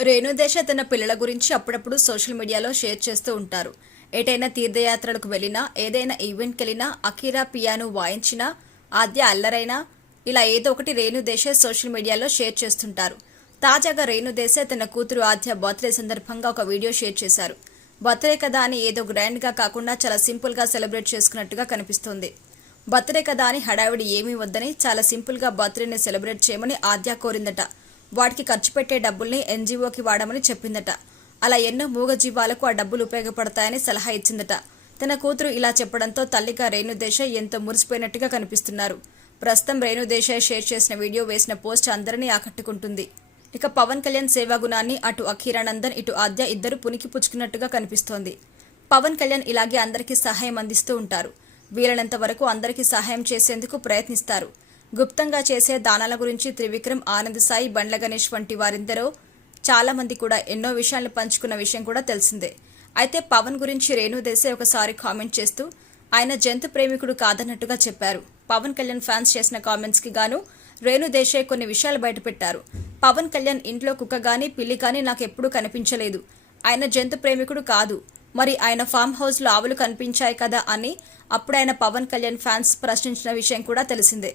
రేణుదేశ తన పిల్లల గురించి అప్పుడప్పుడు సోషల్ మీడియాలో షేర్ చేస్తూ ఉంటారు. ఏటైనా తీర్థయాత్రలకు వెళ్ళినా, ఏదైనా ఈవెంట్కి వెళ్ళినా, అఖీరా పియానో వాయించినా, ఆద్య అల్లరైనా ఇలా ఏదో ఒకటి రేణుదేశ సోషల్ మీడియాలో షేర్ చేస్తుంటారు. తాజాగా రేణుదేశ తన కూతురు ఆద్య బర్త్డే సందర్భంగా ఒక వీడియో షేర్ చేశారు. బర్త్డే కదా అని ఏదో గ్రాండ్గా కాకుండా చాలా సింపుల్గా సెలబ్రేట్ చేసుకున్నట్టుగా కనిపిస్తోంది. బర్త్డే కదా అని హడావిడి ఏమీ వద్దని చాలా సింపుల్గా బర్త్డేని సెలబ్రేట్ చేయమని ఆద్య కోరిందట. వాటికి ఖర్చు పెట్టే డబ్బుల్ని ఎన్జీఓకి వాడమని చెప్పిందట. అలా ఎన్నో మూగజీవాలకు ఆ డబ్బులు ఉపయోగపడతాయని సలహా ఇచ్చిందట. తన కూతురు ఇలా చెప్పడంతో తల్లిగా రేణుదేశ ఎంతో మురిసిపోయినట్టుగా కనిపిస్తున్నారు. ప్రస్తుతం రేణుదేశ షేర్ చేసిన వీడియో వేసిన పోస్ట్ అందరినీ ఆకట్టుకుంటుంది. ఇక పవన్ కళ్యాణ్ సేవాగుణాన్ని అటు అఖీరానందన్ ఇటు ఆద్య ఇద్దరు పునికి పుచ్చుకున్నట్టుగా కనిపిస్తోంది. పవన్ కళ్యాణ్ ఇలాగే అందరికీ సహాయం అందిస్తూ ఉంటారు. వీలైనంత వరకు అందరికీ సహాయం చేసేందుకు ప్రయత్నిస్తారు. గుప్తంగా చేసే దానాల గురించి త్రివిక్రమ్, ఆనంద్ సాయి, బండ్ల గణేష్ వంటి వారిందరూ చాలా మంది కూడా ఎన్నో విషయాలను పంచుకున్న విషయం కూడా తెలిసిందే. అయితే పవన్ గురించి రేణుదేశాయ్ ఒకసారి కామెంట్ చేస్తూ ఆయన జంతు ప్రేమికుడు కాదన్నట్టుగా చెప్పారు. పవన్ కళ్యాణ్ ఫ్యాన్స్ చేసిన కామెంట్స్ కి గాను రేణుదేశాయ్ కొన్ని విషయాలు బయటపెట్టారు. పవన్ కళ్యాణ్ ఇంట్లో కుక్క గానీ పిల్లి కానీ నాకు ఎప్పుడూ కనిపించలేదు. ఆయన జంతు ప్రేమికుడు కాదు. మరి ఆయన ఫామ్ హౌస్ లో ఆవులు కనిపించాయి కదా అని అప్పుడు ఆయన పవన్ కళ్యాణ్ ఫ్యాన్స్ ప్రశ్నించిన విషయం కూడా తెలిసిందే.